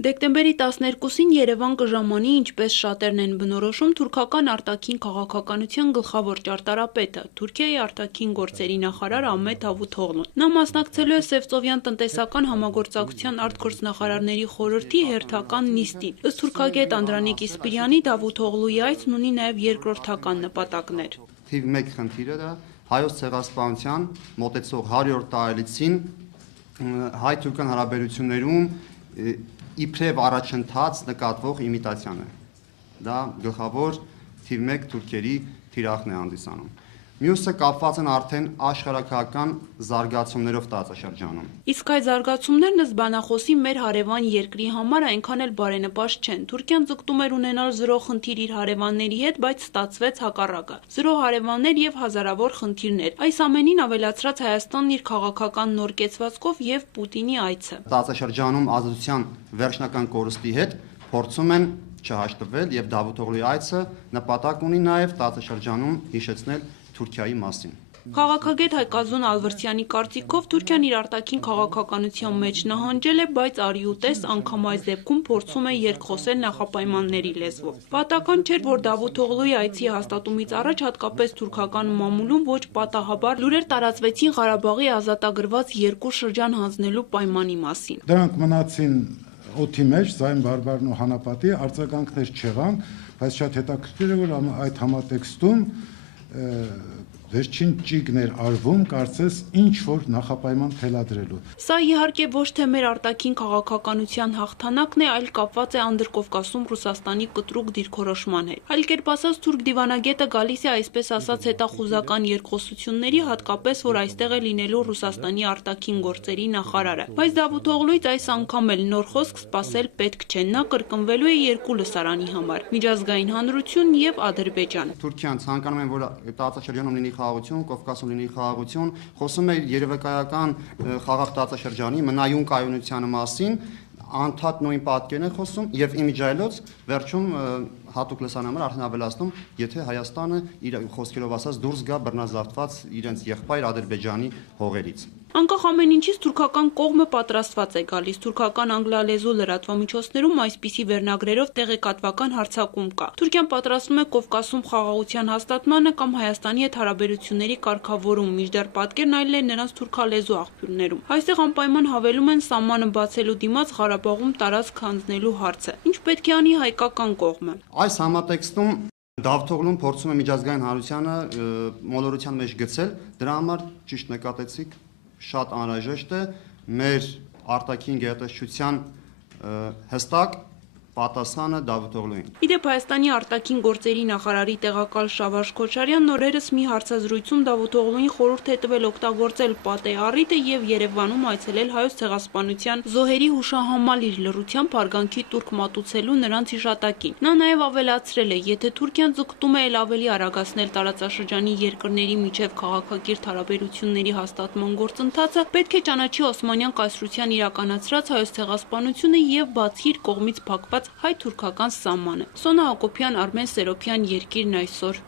Դեկտեմբերի 12-ին Երևան կժամանի, ինչպես շատերն են բնորոշում, թուրքական արտաքին քաղաքականության գլխավոր ճարտարապետը, Թուրքիայի արտաքին գործերի նախարար Ահմեդ Դավութօղլուն։ Նա մասնակցելու է Սևծովյան տնտեսական համագործակցության արտգործնախարարների խորհրդի հերթական նիստին։ Ըստ թուրքագետ Անդրանիկ Իսպիրյանի, Դավութօղլուի այցն ունի նաև երկրորդական նպատակներ։ Թիվ 1 խնդիրը դա հայոց ցեղասպանության մոտեցող 100 տարելիցին հայ-թուրքական հարաբերություններում իբրև առաջընթաց նկատվող իմիտացիան է։ Դա գլխավոր թիվ 1 թուրքերի թիրախն է հանդիսանում։ Մյուսը կապված են արդեն աշխարհակահական զարգացումներով տարածաշրջանում։ Իսկ այդ զարգացումներն ըստ բանախոսի մեր հարևան երկրի համար այնքան էլ բարենպաստ չեն։ Թուրքիան ձգտում էր ունենալ զրո խնդիր իր հարևանների հետ, բայց ստացվեց հակառակը։ Զրո հարևաններ եւ հազարավոր խնդիրներ։ Այս ամենին ավելացրած Հայաստանն իր քաղաքական նոր կեցվածքով եւ Պուտինի այցը։ Տարածաշրջանում ազատության վերջնական կորստի հետ փորձում են չհաշտվել եւ Դավութօղլուի այցը նպատակ ունի նաեւ տարածաշրջանում հիշեցնել Թուրքիայի մասին։ Քաղաքագետ Հայկազուն Ալվրդյանի կարծիքով Թուրքիան իր արտաքին քաղաքականության մեջ նահանջել է, բայց արի ու տես անգամ այս դեպքում փորձում է երկխոսել նախապայմանների լեզվով։ Պատահական չէր, որ Դավութօղլուի այցի հաստատումից առաջ հատկապես թուրքական մամուլում ոչ պատահաբար լուրեր տարածվեցին Ղարաբաղի ազատագրված երկու շրջան հանձնելու պայմանի մասին։ Դրանք մնացին օդի մեջ, ձայն բարբարն ու հանապատի, արձագանքներ չեղան, բայց շատ հետաքրքիր է, որ այդ համատեքստում վերջին ճիգներ արվում, կարծես ինչ որ նախապայման թելադրելու։ Սա իհարկե ոչ թե մեր արտաքին քաղաքականության հաղթանակն է, այլ կապված է Անդրկովկասում Ռուսաստանի կտրուկ դիրքորոշման հետ։ Այլ կերպ ասած, թուրք դիվանագետը գալիս է այսպես ասած հետախուզական երկխոսությունների, հատկապես որ այստեղ է լինելու Ռուսաստանի արտաքին գործերի նախարարը։ Բայց Դավութօղլուից այս անգամ էլ նոր խոսք սպասել պետք չէ։ Նա կրկնվելու է երկու լսարանի համար՝ միջազգային հանրություն եւ Ադրբեջան։ Թուրքիան ցանկանում են, որ տարածաշրջանում լինի խաղաղություն, Կովկասում լինի խաղաղություն, խոսում է երևակայական խաղաղ տարածաշրջանի մնայուն կայունության մասին, անդադ նույն պատկերն է խոսում եւ իմիջայլոց վերջում հատուկ լսանամը արդեն ավելացնում, եթե Հայաստանը իր խոսքերով ասած դուրս գա բռնազավթված իրենց եղբայր Ադրբեջանի հողերից։ Անկախ ամեն ինչից թուրքական կողմը պատրաստված է գալիս։ Թուրքական անգլալեզու լրատվամիջոցներում այսպիսի վերնագրերով տեղեկատվական հարձակում կա։ Թուրքիան պատրաստվում է Կովկասում խաղաղության հաստատմանը կամ Հայաստանի հետ հարաբերությունների կարգավորում, մինչդեռ պատկերն այլ է նրանց թուրքալեզու աղբյուրներում։ Այստեղ անպայման հավելում են սահմանը բացելու դիմաց Ղարաբաղում տարածք հանձնելու հարցը։ Ինչ պետք է անի հայկական կողմը։ Այս համատեքստում Դավթօղլուն փորձում է միջազգային հանրությանը մոլորության մեջ գցել, դրա համար ճիշտ նկատեցիք, շատ անհրաժեշտ է մեր արտաքին գերատեսչության հստակ պատասխանը Դավթօղլուին։ Իդեպ Հայաստանի արտաքին գործերի նախարարի տեղակալ Շավարժ Քոչարյանն օրերս մի հարցազրույցում Դավութօղլուին խորհուրդ է տվել օգտագործել պատեհ առիթը եւ Երևանում այցելել հայոց ցեղասպանության զոհերի հուշահամալ իր լռությամբ հարգանքի տուրք մատուցելու նրանց հիշատակին։ Նա նաեւ ավելացրել է, եթե Թուրքիան ձգտում է ել ավելի արագացնել տարածաշրջանի երկրների միջև քաղաքակիրթ հարաբերությունների հաստատման գործընթացը, պետք է ճանաչի Օսմանյան կայսրության իրականացրած հայոց ցեղասպանությունը եւ բացի իր կողմից փակված հայ-թուրքական սահմանը։ Սոնա Հակոբյան, Արմեն Սերոբյան, Երկիրն այսօր։